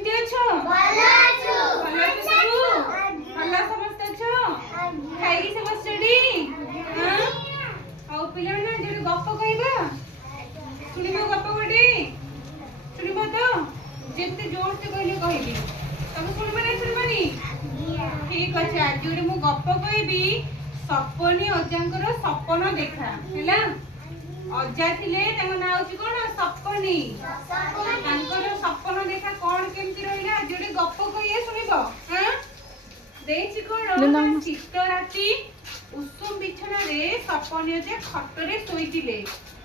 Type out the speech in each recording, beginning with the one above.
केमती अछो भलो सब भलो समस्त अछो खाई से बसडी हां आउ पिला ना जे गप्प कहबा सुनिबो गप्प गोडी सुनिबो तो जेते जोर से कहले कहबी तब सुनबे नहीं सुनबनी ठीक अछि आज जोरे मु गप्प कहबी सपनी अजांकर सपन देखा हैला अजा थिले तांग ना होची कोन सपनी तांकर सपन देखा कोन केमती रहिला जोरे गप्प कहिए सुनिबो हां देछि कोन शीत राती उषुम बिछना रे सपनी जे खटरे सोइतिले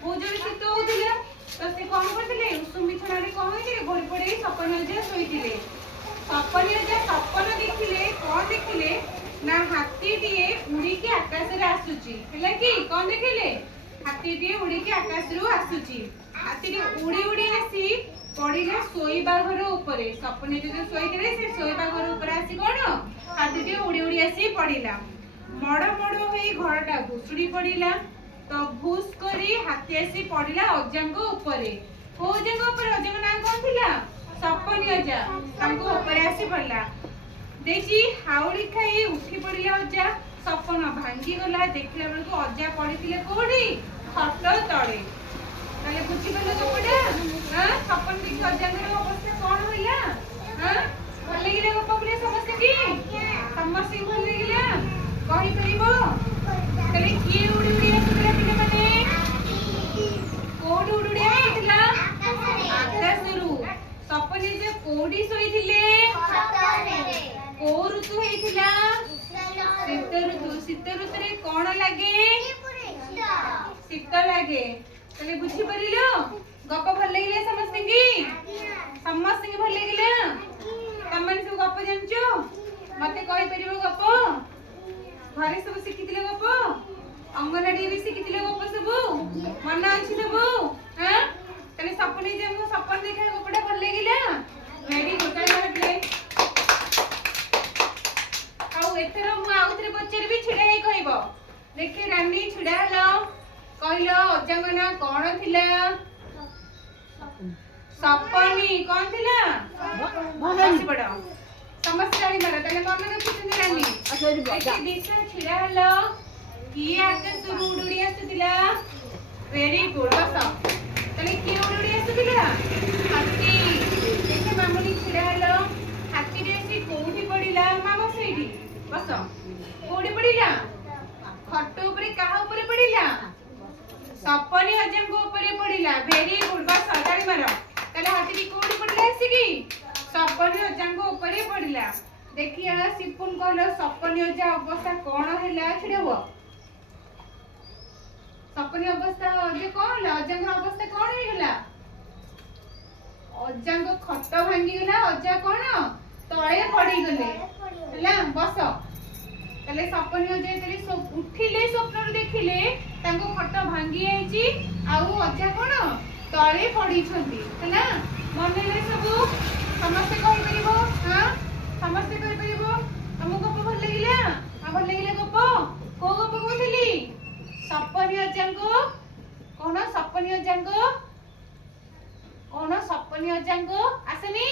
ओ जोरे शीत होतिले तो से कोन करतिले उषुम बिछना रे कोन होइतिले घोड़ी पड़े सपनी जे सोइतिले सपनी जे सपन देखिले कोन देखिले ना हाथी दिए उड़ी के आकाश रे आसुची हैला कि कोन देखिले हाथी दिए उड़ी के आकाश रो आसुची हाथी रे उड़ी उड़ी आसी पड़िले सोईबा घर ऊपरे सपने जे सोईतिले से सोईबा घर ऊपर आसी कोन हाथी दिए उड़ी उड़ी आसी पड़िला मड़ मड़ होई घरटा भुसुड़ी पड़िला तो भूस करी हाथी आसी पड़िला अजांग ऊपरे को अजांग ऊपर अजांग ना कोन थिला सपनी अजा तांको ऊपर आसी पड़ला देखी हाउड़ी खाई उठी पड़िला अजा सपन भांगी गला देखला बेल को अजा पड़िथिले कोडी खट तळे ताले बुझी गलो तो कोडा हां सपन देखि अजांगर अवस्था कोन होइला हां भल लागिले गपबले समस्त की समस्त भल लागिला कहि परिबो ताले की उडी उडी आसुला पिले माने कोड उडी उडी आसुला आकाशरू सपने जे कोडी सोइथिले खटरे को ऋतु हेतिला शीत ऋतु रे कोन लागे शीत लागे तले बुझी परिलो गप भल लागिले समस्त की भल लागिला तमन सब गप जानचो मते कहि परिबो गप घरे सब सिखितिले गप अंगनवाड़ी भी सिखितिले गप सब मन अछि सब हां तले सपने जे हम सपन देखा गपडा भल लागिला वेरी गुड प्ले एथर मु आउथरे पचरबी छिडा हे कहबो देखि रानी छिडा हलो कहलो अजांगना कोन थिला सपनी कोन थिला बसी बडो समस्त जानि मार तने मन रखिछन रानी देखि दिशा छिडा हलो की आकाश उडुडी आसुतिला वेरी गुड बस तने की उडुडी आसुतिला हाथी देखि मामुनी छिडा हलो हाथी रे से कोठी पडिला मामा सेठी बस कोडी पडिला खट ऊपर काहा ऊपर पडिला सपनी अजंग ऊपर पडिला वेरी गुड बस ताली मारो ताले हाथी की कोडी पडिला आसी की सपनी अजंग ऊपर पडिला देखिया सिपुन कहलो सपनी अजा अवस्था कोन हैला छिडो सपनी अवस्था जे कोन अजंग अवस्था कोन हैला अजंग खट भांगी गेला अजा कोन तळे पडी गले हैला बस तले सपनी अजा तले उठिले स्वप्न देखिले तांको खट भांगी आइची आउ अजा कोन तळे पडी छंती हैला मनले सब समस्त कहि परिबो हां समस्त कहि परिबो हमको गप भल लागिला भल लागिला गप को गप कहथली सपनी अजांको कोन सपनी अजांको कोन सपनी अजांको आसेनी